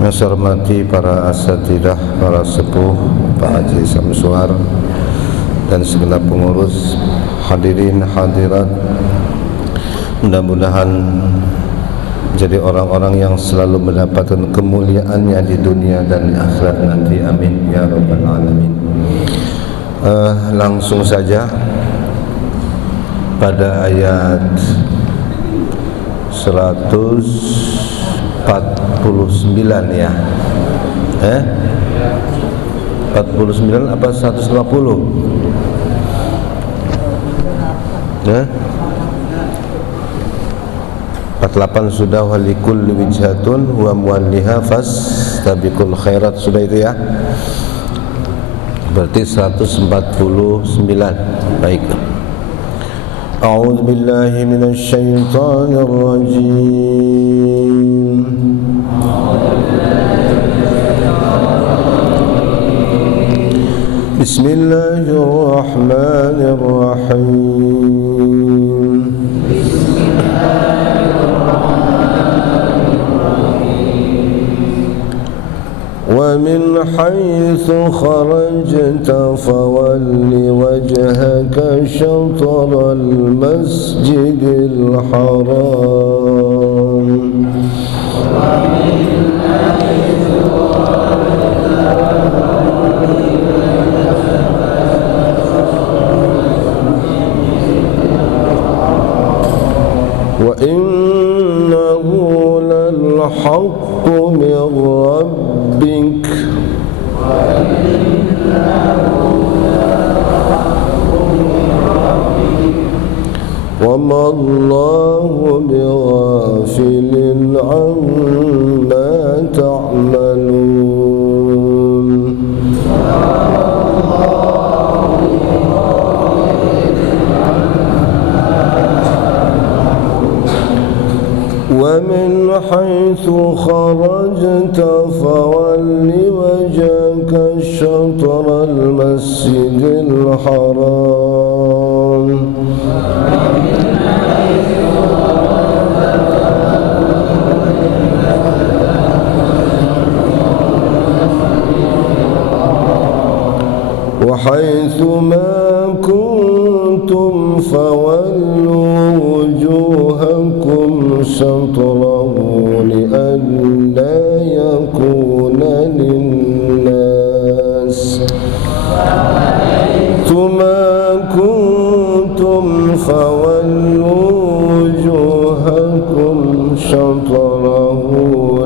Yang saya hormati para asatidah, para sepuh, Pak Haji Samsuar dan segenap pengurus, hadirin hadirat, mudah-mudahan menjadi orang-orang yang selalu mendapatkan kemuliaannya di dunia dan di akhirat nanti, amin ya rabbal alamin. Langsung saja pada ayat 149 ya. 49 apa 150? 48 sudah, walikul wijhatun wa muwalliha fastabiqul khairat, sudah itu ya. Berarti 149. Baik. A'udzu billahi minasy syaithanir rajim. Bismillahirrahmanirrahim. ومن حيث خرجت فول وجهك شطر المسجد الحرام وإنه للحق من ربك وما الله بغافل عما تعملون ومن حيث خرجت فول وجهك شطر المسجد الحرام وحيث ما كنتم فولوا وجوهكم شطره لئلا يكون للناس ما كنتم فولوا وجوهكم شطره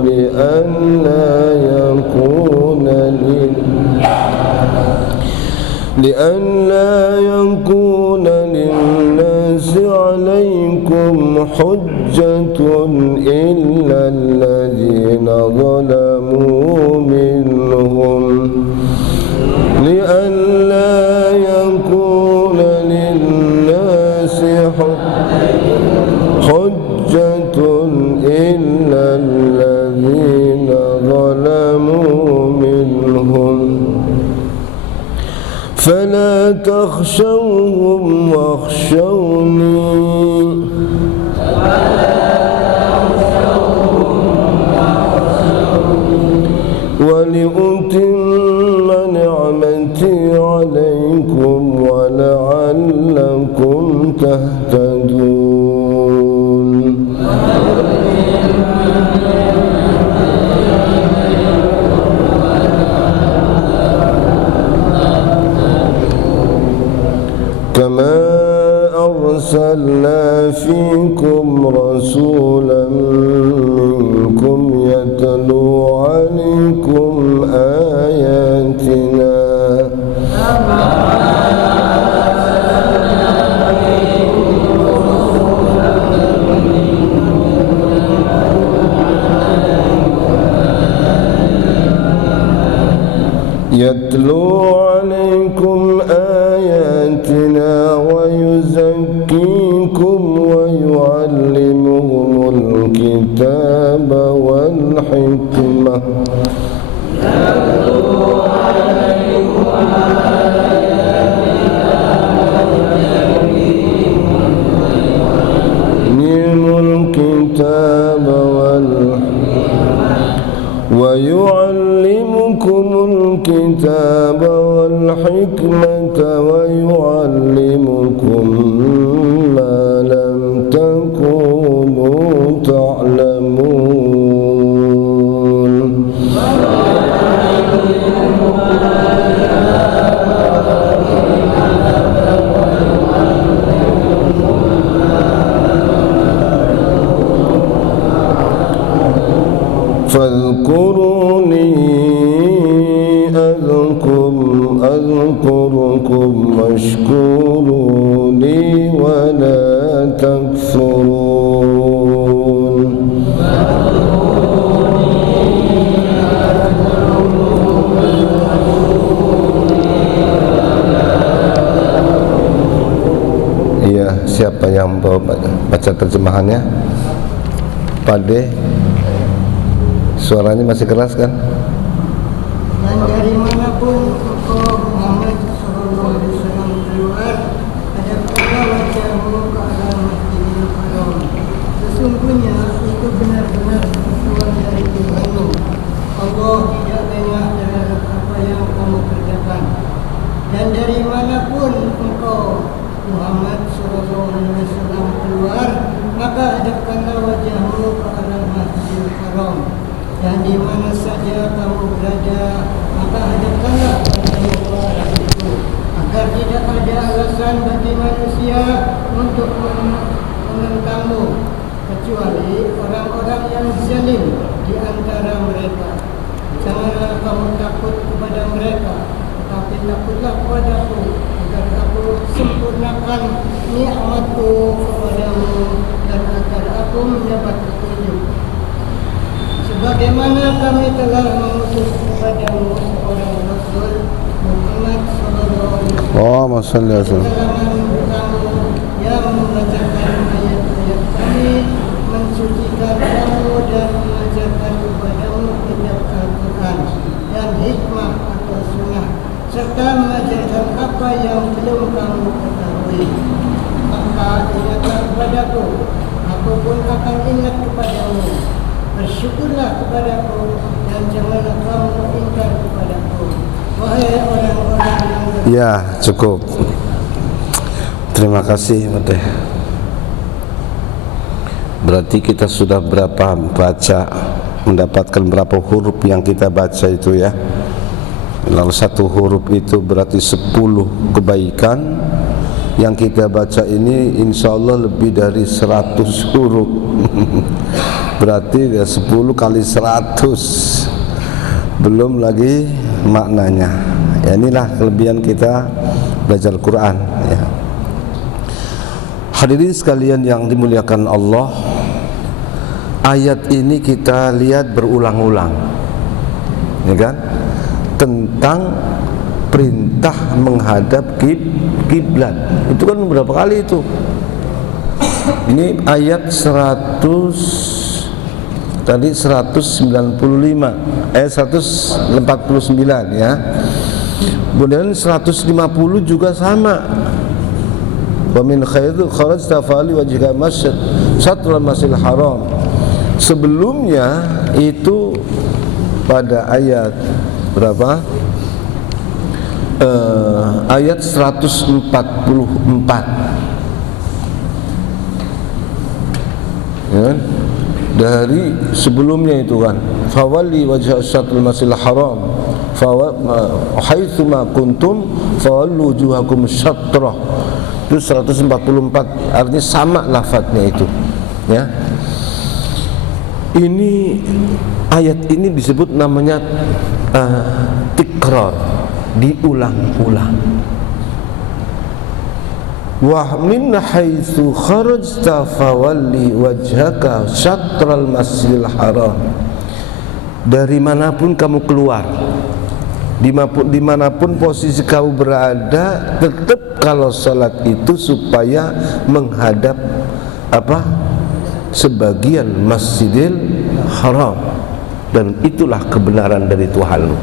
لئلا يكون للناس عليكم حجة إلا الذين ظلموا منهم لئلا يكون للناس حجة إلا الذين ظلموا منهم فلا تخشوهم واخشوني ولأتم نعمتي عليكم ولعلكم تهتدون كما أرسلنا فيكم رسولا منكم يتلو عليكم آياتنا يتلو عليكم آياتنا ويزكيكم ويعلمهم الكتاب والحكمة الكتاب ويعلمكم الكتاب والحكمة ويعلمكم ما لم تكونوا تعلمون. فاذكروني أذكركم واشكروا لي ولا تكفرون. Iya, siapa yang baca terjemahannya? Pade, suaranya masih keras kan? Dan dari manapun engkau Muhammad sallallahu alaihi wasallam keluar, hadapkanlah wajahmu ke arah Masjidil Haram. Sesungguhnya itu benar-benar sesuatu dari Tuhanmu. Allah tidak lengah terhadap apa yang kamu kerjakan. Dan dari manapun engkau Muhammad sallallahu alaihi wasallam keluar, maka hadapkanlah wajahmu ke arah Masjidil Haram. Dan di mana saja kamu berada, maka hadapkanlah wajahmu ke arah itu, agar tidak ada alasan bagi manusia untuk menentangmu, kecuali orang-orang yang zalim di antara mereka. Janganlah kamu takut kepada mereka, tetapi takutlah kepadaku, agar aku sempurnakan nikmatku kepadamu dan agar aku mendapat petunjuk. Sebagaimana kami telah mengutus kepadamu seorang Rasul Muhammad sallallahu alaihi wasallam kamu yang membacakan ayat-ayat kami, mensucikan kamu dan mengajarkan kepadamu kitab Al-Quran dan hikmah atau sunnah, serta mengajarkan apa yang belum kamu ketahui. Maka ingatlah kepadaku, aku pun akan ingat kepadamu. Bersyukurlah kepadaku dan janganlah kamu ingkar kepadaku, wahai orang-orang yang Ya, cukup. Terima kasih, Mate. Berarti kita sudah berapa mendapatkan berapa huruf yang kita baca itu ya. Lalu satu huruf itu berarti 10 kebaikan. Yang kita baca ini insya Allah lebih dari 100 huruf. Berarti 10 kali 100, belum lagi maknanya. Ya, inilah kelebihan kita belajar Quran ya. Hadirin sekalian yang dimuliakan Allah, ayat ini kita lihat berulang-ulang, ya kan, tentang perintah menghadap kiblat. Itu kan berapa kali itu? Ini ayat 195, 149 ya. Kemudian 150 juga sama. Wa min khairu kharajta fali wajhika masjid satrul masjidil haram. Sebelumnya itu pada ayat berapa? Ayat 144 ya, dari sebelumnya itu kan, fawalli wajha syatrul masjidil haram haitsuma kuntum fawallu wujuhakum syatrah. Itu 144, artinya sama lafadznya itu ya. Ini ayat ini disebut namanya tikrar, diulang-ulang. Wa min haitsu kharajta fawalli wajhaka syatral masjidil haram. Dari manapun kamu keluar, dimanapun posisi kamu berada, tetap kalau salat itu supaya menghadap apa? Sebagian Masjidil Haram, dan itulah kebenaran dari Tuhanmu.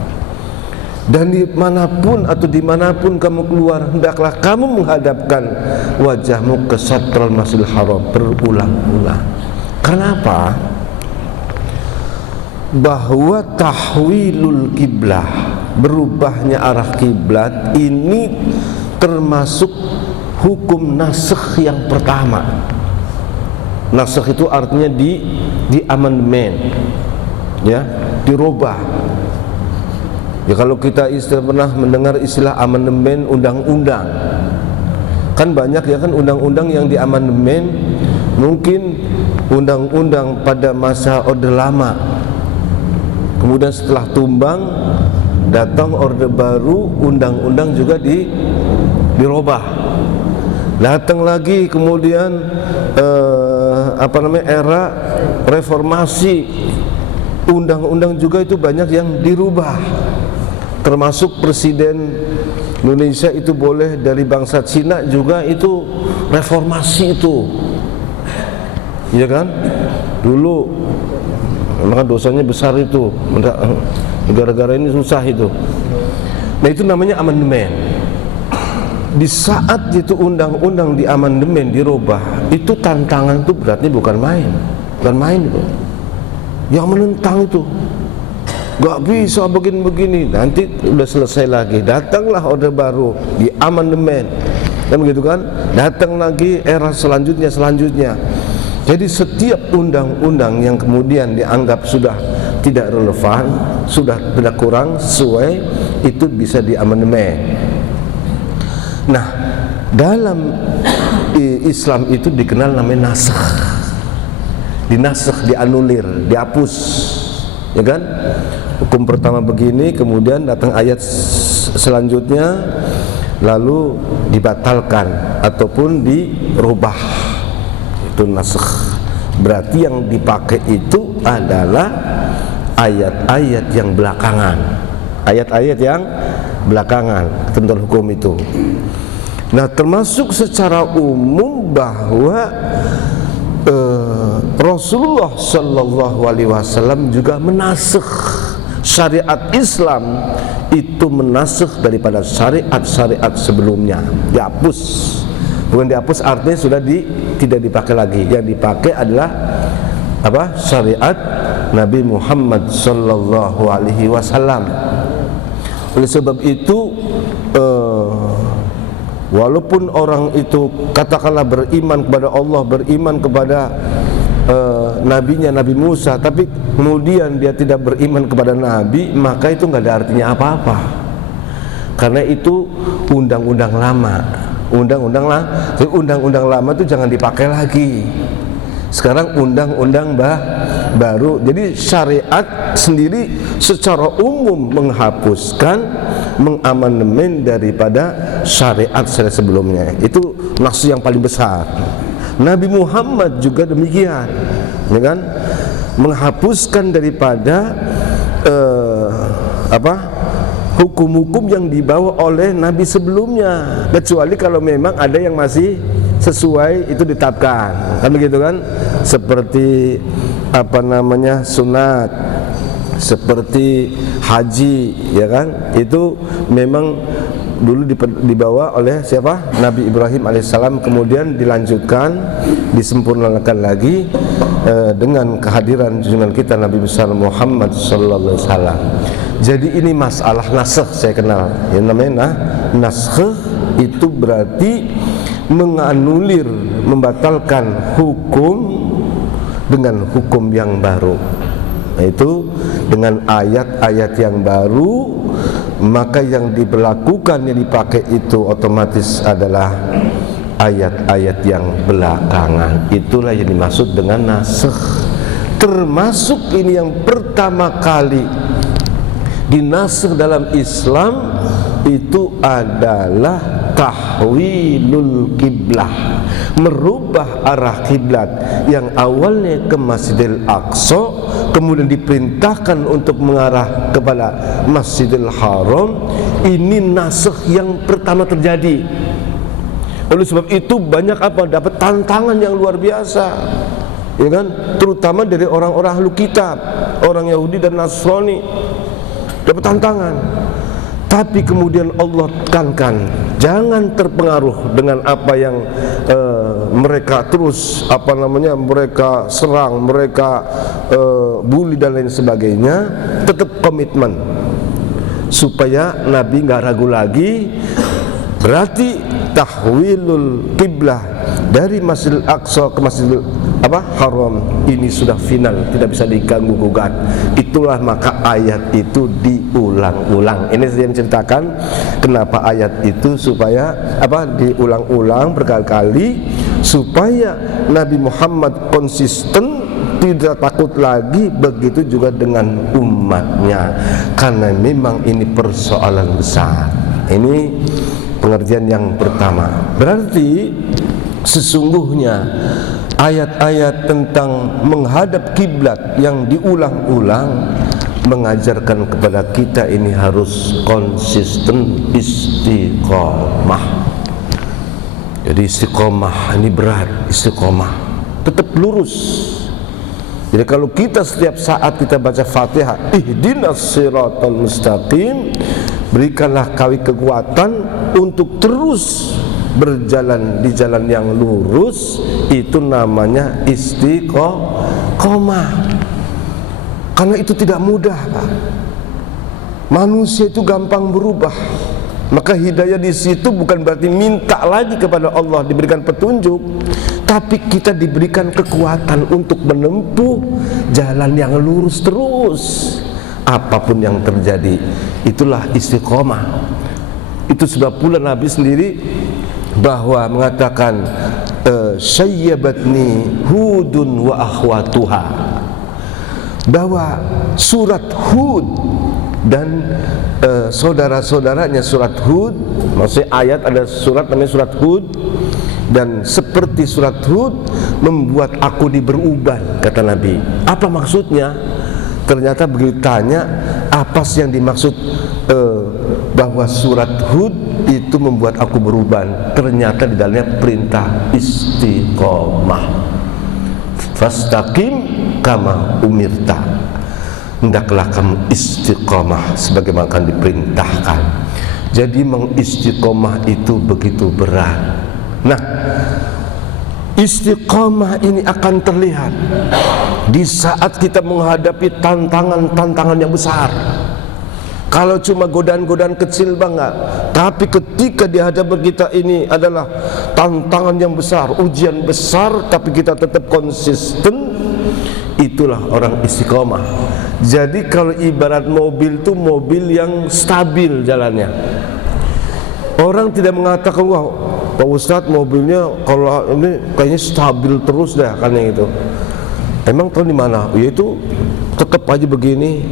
Dan dimanapun atau dimanapun kamu keluar, hendaklah kamu menghadapkan wajahmu ke Satral Masjidil Haram, berulang-ulang. Kenapa? bahwa tahwilul kiblah, berubahnya arah kiblat ini termasuk hukum nasikh yang pertama. Nasikh itu artinya di amandemen, ya, dirubah. Ya, kalau kita pernah mendengar istilah amandemen undang-undang, kan banyak ya kan undang-undang yang di amandemen, mungkin undang-undang pada masa Orde Lama, kemudian setelah tumbang datang Orde Baru, undang-undang juga dirubah. Datang lagi kemudian era reformasi, undang-undang juga itu banyak yang dirubah. Termasuk Presiden Indonesia itu boleh dari bangsa Cina juga, itu reformasi itu, ya kan? Dulu maka dosanya besar itu, gara-gara ini susah itu. Nah, itu namanya amandemen. Di saat itu undang-undang di amandemen dirubah, itu tantangan itu berarti bukan main itu. Yang menentang itu gak bisa begini-begini, nanti udah selesai lagi, datanglah Orde Baru di amandemen, kan begitu kan? Datang lagi era selanjutnya. Jadi setiap undang-undang yang kemudian dianggap sudah tidak relevan, sudah tidak kurang sesuai, itu bisa di amandemen. Nah, dalam Islam itu dikenal namanya nasikh. Dinasikh, dianulir, dihapus, ya kan? Hukum pertama begini, kemudian datang ayat selanjutnya lalu dibatalkan ataupun dirubah. Itu nasikh. Berarti yang dipakai itu adalah ayat-ayat yang belakangan. Ayat-ayat yang belakangan tentang hukum itu. Nah, termasuk secara umum bahwa Rasulullah Shallallahu Alaihi Wasallam juga menasikh syariat Islam, itu menasikh daripada syariat-syariat sebelumnya, dihapus. Bukan dihapus artinya sudah tidak dipakai lagi. Yang dipakai adalah apa? Syariat Nabi Muhammad Shallallahu Alaihi Wasallam. Oleh sebab itu, walaupun orang itu katakanlah beriman kepada Allah, beriman kepada nabinya Nabi Musa, tapi kemudian dia tidak beriman kepada Nabi, maka itu nggak ada artinya apa-apa. Karena itu undang-undang lama. Undang-undang lama itu jangan dipakai lagi. Sekarang undang-undang baru. Jadi syariat sendiri secara umum menghapuskan, mengamandemen daripada syariat sebelumnya. Itu nafsu yang paling besar. Nabi Muhammad juga demikian, ya kan? Menghapuskan daripada hukum-hukum yang dibawa oleh Nabi sebelumnya, kecuali kalau memang ada yang masih sesuai, itu ditetapkan, kan begitu kan? Seperti sunat, seperti haji, ya kan? Itu memang dulu dibawa oleh siapa? Nabi Ibrahim alaihissalam, kemudian dilanjutkan, disempurnakan lagi dengan kehadiran junjungan kita Nabi besar Muhammad sallallahu alaihi wasallam. Jadi ini masalah nasikh saya kenal. Yang namanya nasikh itu berarti menganulir, membatalkan hukum dengan hukum yang baru. Itu dengan ayat-ayat yang baru, maka yang diberlakukan, yang dipakai itu otomatis adalah ayat-ayat yang belakangan. Itulah yang dimaksud dengan nasikh. Termasuk ini yang pertama kali dinasikh dalam Islam itu adalah tahwilul kiblah, merubah arah kiblat yang awalnya ke Masjidil Aqsa, kemudian diperintahkan untuk mengarah kepada Masjidil Haram. Ini nasikh yang pertama terjadi. Oleh sebab itu banyak dapat tantangan yang luar biasa, ya kan? Terutama dari orang-orang ahlu kitab, orang Yahudi dan Nasrani, dapat tantangan. Tapi kemudian Allah tekankan, jangan terpengaruh dengan apa yang mereka terus mereka serang, mereka bully dan lain sebagainya, tetap komitmen supaya Nabi nggak ragu lagi. Berarti tahwilul kiblah dari Masjidil Aqsa ke Masjidil Haram ini sudah final, tidak bisa diganggu gugat. Itulah maka ayat itu diulang-ulang. Ini saya menceritakan kenapa ayat itu supaya diulang-ulang berkali-kali, supaya Nabi Muhammad konsisten, tidak takut lagi. Begitu juga dengan umatnya, karena memang ini persoalan besar. Ini pengertian yang pertama. Berarti sesungguhnya ayat-ayat tentang menghadap kiblat yang diulang-ulang mengajarkan kepada kita ini harus konsisten, istiqomah. Jadi istiqomah ini berat, istiqomah tetap lurus. Jadi kalau kita setiap saat kita baca Fatihah, ihdinas siratal mustaqim, berikanlah kami kekuatan untuk terus berjalan di jalan yang lurus, itu namanya istiqomah. Karena itu tidak mudah, Pak. Manusia itu gampang berubah. Maka hidayah di situ bukan berarti minta lagi kepada Allah diberikan petunjuk, tapi kita diberikan kekuatan untuk menempuh jalan yang lurus terus. Apapun yang terjadi, itulah istiqomah. Itu sebab pula Nabi sendiri bahwa mengatakan syayyabatni Hudun wa akhwatuha, bahwa surat Hud dan saudara-saudaranya surat Hud, maksudnya ayat ada surat namanya surat Hud, dan seperti surat Hud membuat aku diberuban, kata Nabi. Apa maksudnya? Ternyata begitu tanya apa sih yang dimaksud bahwa surat Hud itu membuat aku beruban, ternyata di dalamnya perintah istiqomah. Fastaqim kama umirta, hendaklah kamu istiqomah sebagaimana akan diperintahkan. Jadi mengistiqomah itu begitu berat. Nah, istiqomah ini akan terlihat di saat kita menghadapi tantangan-tantangan yang besar. Kalau cuma godaan-godaan kecil banget, tapi ketika di hadapan kita ini adalah tantangan yang besar, ujian besar, tapi kita tetap konsisten, itulah orang istiqomah. Jadi kalau ibarat mobil itu mobil yang stabil jalannya. Orang tidak mengatakan, wah Pak Ustadz mobilnya kalau ini kayaknya stabil terus dah, kan yang itu. Emang tahu di mana? Ya itu tetap aja begini.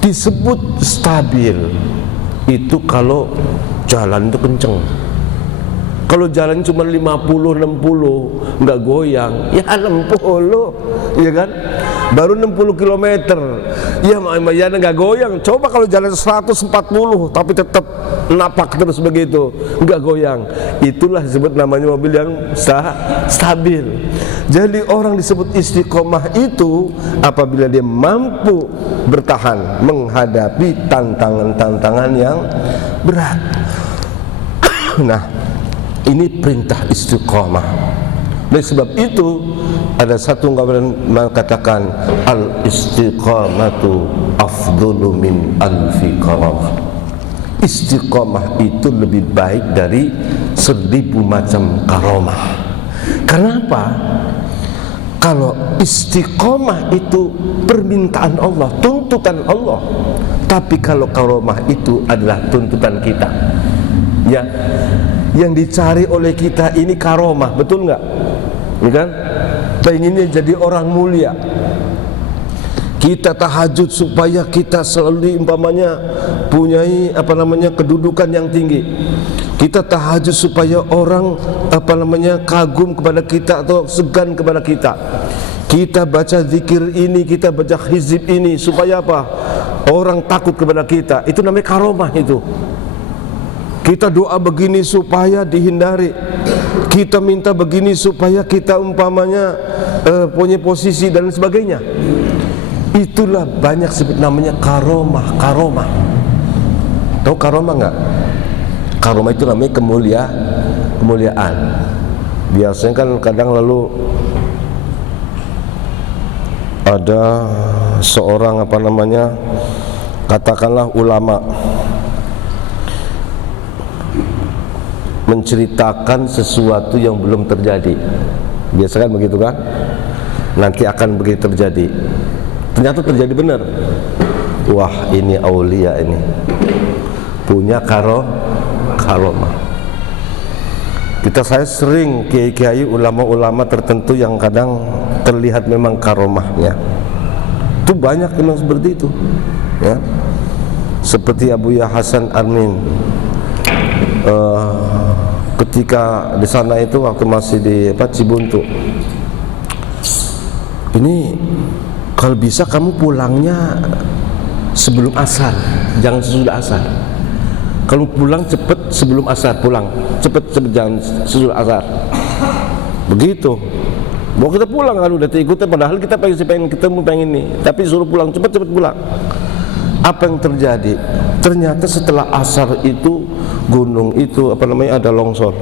Disebut stabil itu kalau jalan itu kenceng. Kalau jalan cuma 50-60 nggak goyang, ya 60, ya kan? Baru 60 km, ya nggak goyang. Coba kalau jalan 140 tapi tetap napak terus begitu, nggak goyang. Itulah disebut namanya mobil yang stabil. Jadi orang disebut istiqomah itu apabila dia mampu bertahan menghadapi tantangan-tantangan yang berat. Nah, ini perintah istiqomah. Oleh sebab itu ada satu ungkapan mengatakan al istiqamatu afdhalu min alfi karamah. Istiqomah itu lebih baik dari 1000 macam karomah. Kenapa? Kalau istiqomah itu permintaan Allah, tuntutan Allah. Tapi kalau karomah itu adalah tuntutan kita. Ya, yang dicari oleh kita ini karomah, betul nggak? Ya kan? Pengennya jadi orang mulia. Kita tahajud supaya kita selalu umpamanya punyai kedudukan yang tinggi. Kita tahajud supaya orang kagum kepada kita atau segan kepada kita. Kita baca zikir ini, kita baca hizib ini supaya apa? Orang takut kepada kita. Itu namanya karomah itu. Kita doa begini supaya dihindari. Kita minta begini supaya kita umpamanya punya posisi dan sebagainya. Itulah banyak sebut namanya karomah. Tahu karomah nggak? Karomah itu namanya kemuliaan. Biasanya kan kadang lalu ada seorang katakanlah ulama menceritakan sesuatu yang belum terjadi. Biasa kan begitu kan? Nanti akan begitu terjadi. Ternyata terjadi benar. Wah, ini aulia ini. Punya karomah. Saya sering kiai-kiai ulama-ulama tertentu yang kadang terlihat memang karomahnya. Itu banyak memang seperti itu. Ya. Seperti Abuya Hasan Amin. Ketika di sana itu waktu masih di Cibuntu, ini kalau bisa kamu pulangnya sebelum asar, jangan sesudah asar. Kalau pulang cepet sebelum asar, pulang cepet jangan sesudah asar. Begitu. Mau kita pulang kan udah ikutin, padahal kita pengen ketemu, pengen nih, tapi suruh pulang cepet pulang. Apa yang terjadi? Ternyata setelah asar itu gunung itu ada longsor.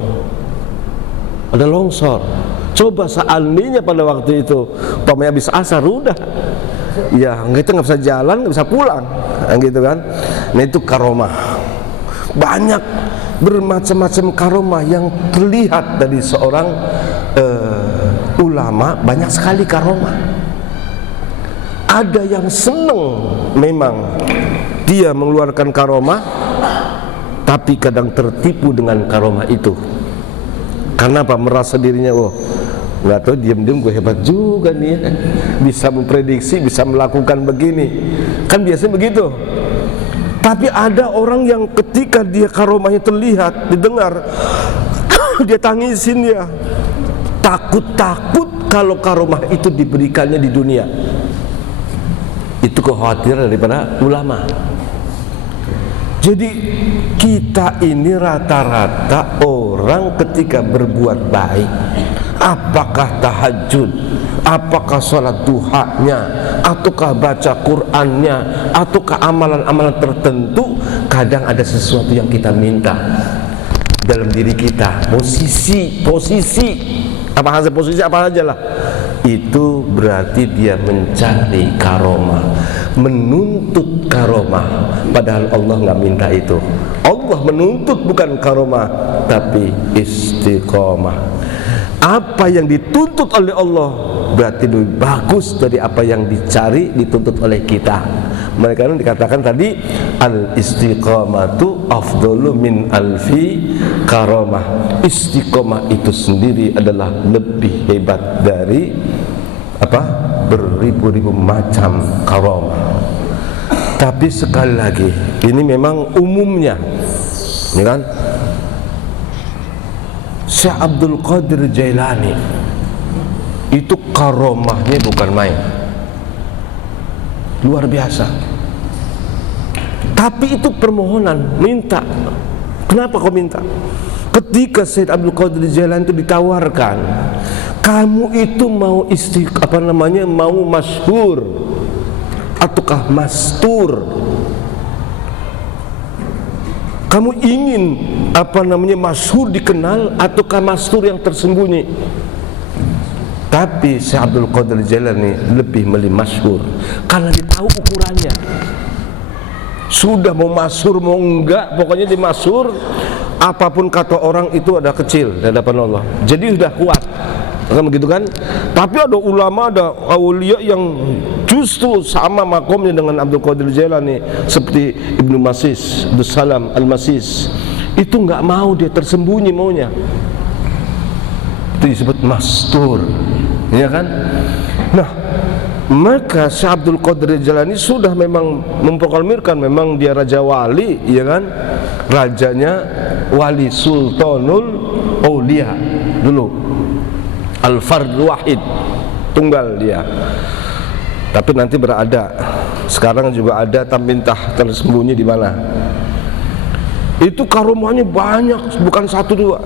Ada longsor. Coba seandainya pada waktu itu umpamanya habis asar udah, ya kita nggak bisa jalan, nggak bisa pulang, gitu kan? Nah itu karomah. Banyak bermacam-macam karomah yang terlihat dari seorang ulama, banyak sekali karomah. Ada yang seneng memang dia mengeluarkan karomah, tapi kadang tertipu dengan karomah itu. Karena apa? Merasa dirinya, nggak tahu, diam-diam gue hebat juga nih ya. Bisa memprediksi, bisa melakukan begini. Kan biasanya begitu. Tapi ada orang yang ketika dia karomahnya terlihat, didengar, dia tangisin ya. Takut kalau karomah itu diberikannya di dunia. Itu kekhawatiran daripada ulama. Jadi kita ini rata-rata orang ketika berbuat baik, apakah tahajud, apakah sholat duhanya, ataukah baca Qur'annya, ataukah amalan-amalan tertentu, kadang ada sesuatu yang kita minta dalam diri kita, posisi apa saja lah, itu berarti dia mencari karomah, menuntut karomah, padahal Allah nggak minta itu. Allah menuntut bukan karomah, tapi istiqomah. Apa yang dituntut oleh Allah berarti lebih bagus dari apa yang dicari, dituntut oleh kita. Mereka dikatakan tadi, al istiqomatu afdalu min alfi karomah. Istiqomah itu sendiri adalah lebih hebat dari beribu-ribu macam karomah. Tapi sekali lagi, ini memang umumnya, ya kan? Syekh Abdul Qadir Jailani itu karomahnya bukan main, luar biasa. Tapi itu permohonan, minta. Kenapa kau minta? Ketika Syekh Abdul Qadir Jailani itu ditawarkan, kamu itu mau mau masyhur ataukah mastur? Kamu ingin masyhur dikenal ataukah mastur yang tersembunyi? Tapi Syekh Abdul Qadir Jailani lebih milih masyhur karena dia tahu ukurannya. Sudah mau masyhur mau enggak, pokoknya di masyhur, apapun kata orang itu ada kecil di hadapan Allah. Jadi sudah kuat. Kan begitu kan? Tapi ada ulama, ada aulia yang justru sama makomnya dengan Abdul Qadir Jailani, seperti Ibnu Masis, Abdul Salam Al-Masis. Itu enggak mau, dia tersembunyi maunya. Itu disebut mastur. Ya kan? Nah, maka Syekh Abdul Qadir Jailani sudah memang memproklamirkan memang dia raja wali, ya kan? Rajanya wali sultanul aulia dulu. Al-Fard Wahid, tunggal dia. Tapi nanti berada. Sekarang juga ada tapi entah tersembunyi di mana. Itu karomahnya banyak, bukan satu dua.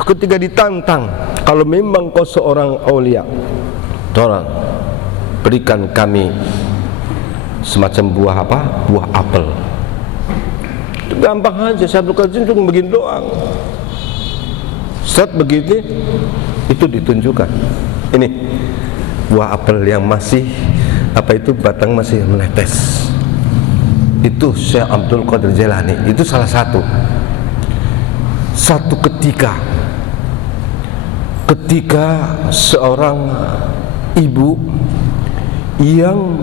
Ketika ditantang, kalau memang kau seorang aulia, tolong berikan kami semacam buah buah apel. Itu gampang aja, Syekh Abdul Qadir cuma begini doang. Set begitu itu ditunjukkan. Ini buah apel yang masih batang masih menetes. Itu Syekh Abdul Qadir Jailani. Itu salah satu. Satu ketika seorang ibu yang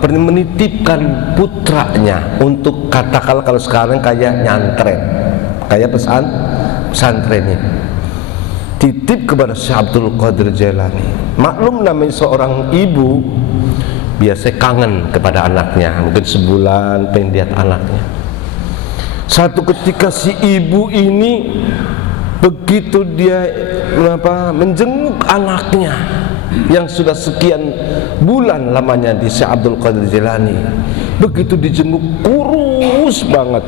menitipkan putranya untuk katakanlah kalau sekarang kayak nyantren, kayak pesantren ini, titip kepada Syekh Abdul Qadir Jailani. Maklum namanya seorang ibu biasa kangen kepada anaknya, mungkin sebulan pengen lihat anaknya. Satu ketika si ibu ini begitu dia menjenguk anaknya yang sudah sekian bulan lamanya di Syekh Abdul Qadir Jailani, begitu dijenguk kurus banget,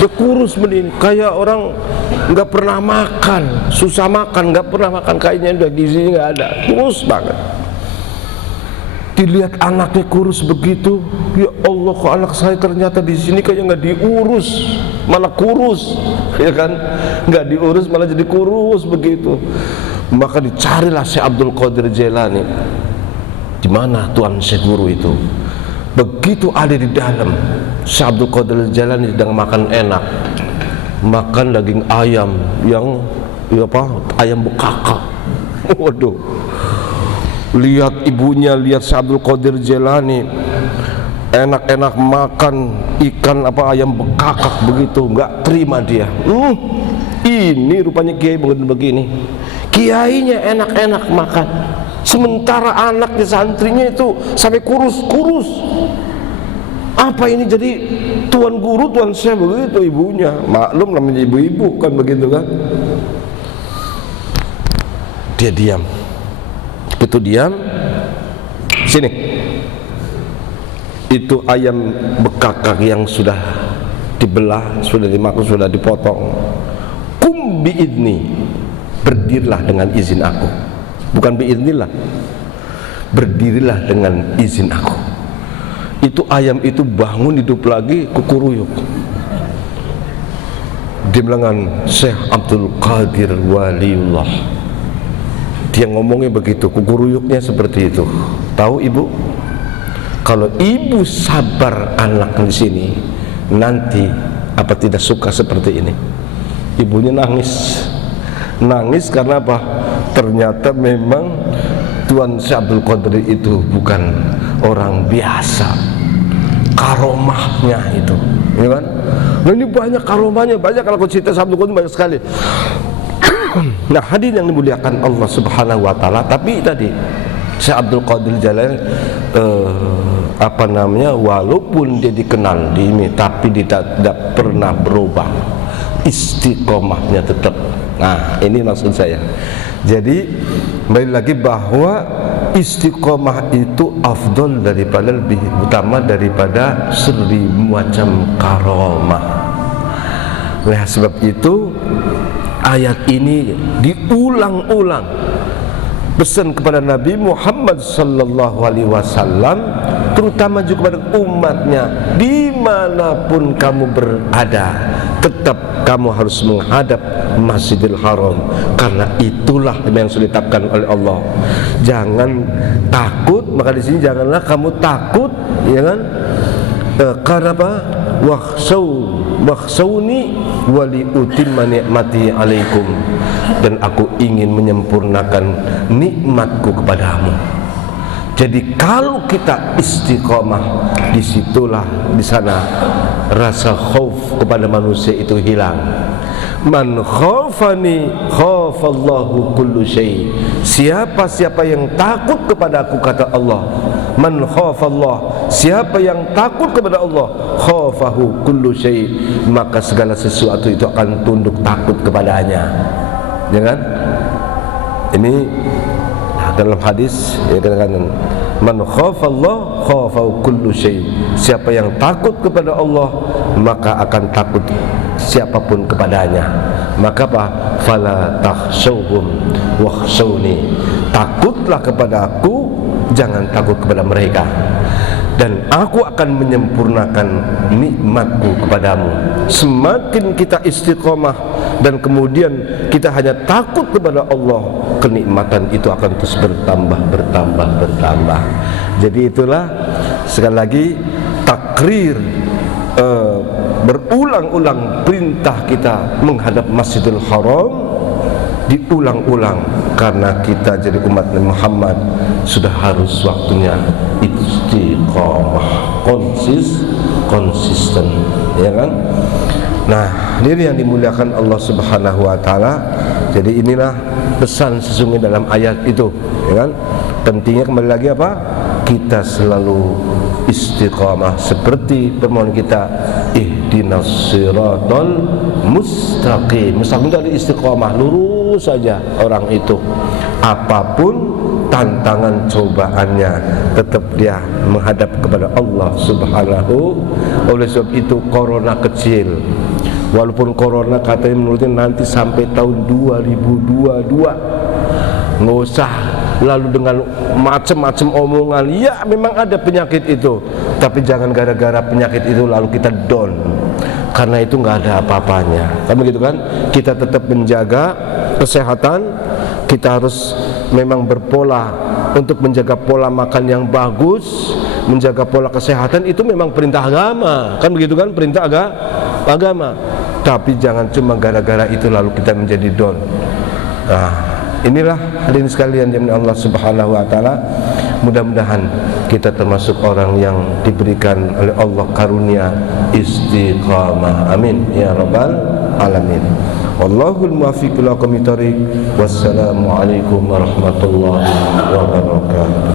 dia kurus begini, kayak orang nggak pernah makan, susah makan, nggak pernah makan, kayaknya udah gizinya nggak ada, kurus banget. Dilihat anaknya kurus begitu, ya Allah, kok anak saya ternyata di sini kayak nggak diurus, malah kurus, ya kan? Nggak diurus malah jadi kurus begitu. Maka dicarilah Syekh Abdul Qadir Jailani. Di mana Tuan Syekh Guru itu? Begitu ada di dalam, Syekh Abdul Qadir Jailani sedang makan enak, makan daging ayam yang ayam bekaka. Waduh. Lihat ibunya, lihat Syekh Abdul Qadir Jailani enak-enak makan ikan ayam bekakak begitu, nggak terima dia. Ini rupanya kiai begini. Kiainya enak-enak makan, sementara anaknya santrinya itu sampai kurus-kurus. Apa ini jadi tuan guru, tuan saya begitu ibunya. Maklum namanya ibu-ibu kan begitu kan. Dia diam. Begitu diam, sini. Itu ayam bekakak yang sudah dibelah, sudah dimakan, sudah dipotong. Kum biidni, berdirilah dengan izin aku. Bukan biidnillah, berdirilah dengan izin aku. Itu ayam itu bangun hidup lagi, kukuruyuk. Di bilangan Syekh Abdul Qadir Waliullah. Dia ngomongnya begitu, kukuruyuknya seperti itu. Tahu ibu? Kalau ibu sabar anak di sini, nanti tidak suka seperti ini. Ibunya nangis karena apa? Ternyata memang Tuan Syekh Abdul Qadir itu bukan orang biasa. Karomahnya itu, ya kan? Nah, ini banyak karomahnya, banyak. Kalau cerita Syekh Abdul Qadir banyak sekali. Nah, hadirin yang dimuliakan Allah Subhanahu wa taala, tapi tadi Syekh Abdul Qadir Jailani walaupun dia dikenal di ini, tapi dia tidak pernah berubah, istiqomahnya tetap. Nah, ini maksud saya. Jadi kembali lagi bahwa istiqomah itu afdol daripada, lebih utama daripada 1000 macam karomah. Nah, sebab itu ayat ini diulang-ulang, pesan kepada Nabi Muhammad sallallahu alaihi wasallam, terutama juga kepada umatnya, dimanapun kamu berada, tetap kamu harus menghadap Masjidil Haram, karena itulah yang sudah ditetapkan oleh Allah. Jangan takut, maka di sini janganlah kamu takut, ya kan? Karena apa? Wakhshawni wali utimma ni'mati alaikum, dan aku ingin menyempurnakan nikmatku kepadamu. Jadi kalau kita istiqomah, disitulah, di sana rasa khauf kepada manusia itu hilang. Man khafani khafallahu kullu syai. Siapa yang takut kepada aku, kata Allah, man khafallah, siapa yang takut kepada Allah, khafahu kullu syai, maka segala sesuatu itu akan tunduk takut kepadanya. Ya kan? Ini dalam hadis ya, kadang-kadang man khafallah khafahu kullu syai. Siapa yang takut kepada Allah, maka akan takut siapapun kepadanya. Maka apa? Fala takhshawhum wakhshawni. Takutlah kepada aku, jangan takut kepada mereka, dan aku akan menyempurnakan nikmatku kepadamu. Semakin kita istiqomah, dan kemudian kita hanya takut kepada Allah, kenikmatan itu akan terus bertambah. Jadi itulah sekali lagi takrir berulang-ulang perintah kita menghadap Masjidil Haram diulang-ulang, karena kita jadi umat Nabi Muhammad sudah harus waktunya istiqamah, konsisten, ya kan? Nah, ini yang dimuliakan Allah Subhanahu wa taala. Jadi inilah pesan sesungguhnya dalam ayat itu, ya kan? Pentingnya kembali lagi apa? Kita selalu istiqamah seperti permohonan kita, ihdinas siratal mustaqim. Mustaqim itu istiqamah, lurus saja orang itu. Apapun tantangan cobaannya, tetap dia menghadap kepada Allah Subhanahu. Oleh sebab itu corona kecil, walaupun corona katanya menurutnya nanti sampai tahun 2022, nggak usah lalu dengan macam-macam omongan. Ya memang ada penyakit itu, tapi jangan gara-gara penyakit itu lalu kita down, karena itu nggak ada apa-apanya, kan begitu kan? Kita tetap menjaga kesehatan, kita harus memang berpola untuk menjaga pola makan yang bagus, menjaga pola kesehatan, itu memang perintah agama, kan begitu kan? Perintah agama. Tapi jangan cuma gara-gara itu lalu kita menjadi down. Nah, inilah hadirin sekalian yang Allah Subhanahu wa taala, mudah-mudahan kita termasuk orang yang diberikan oleh Allah karunia istiqamah. Amin ya rabbal alamin. Wallahul muwaffiq ila aqwamit thoriq. Wassalamu alaikum warahmatullahi wabarakatuh.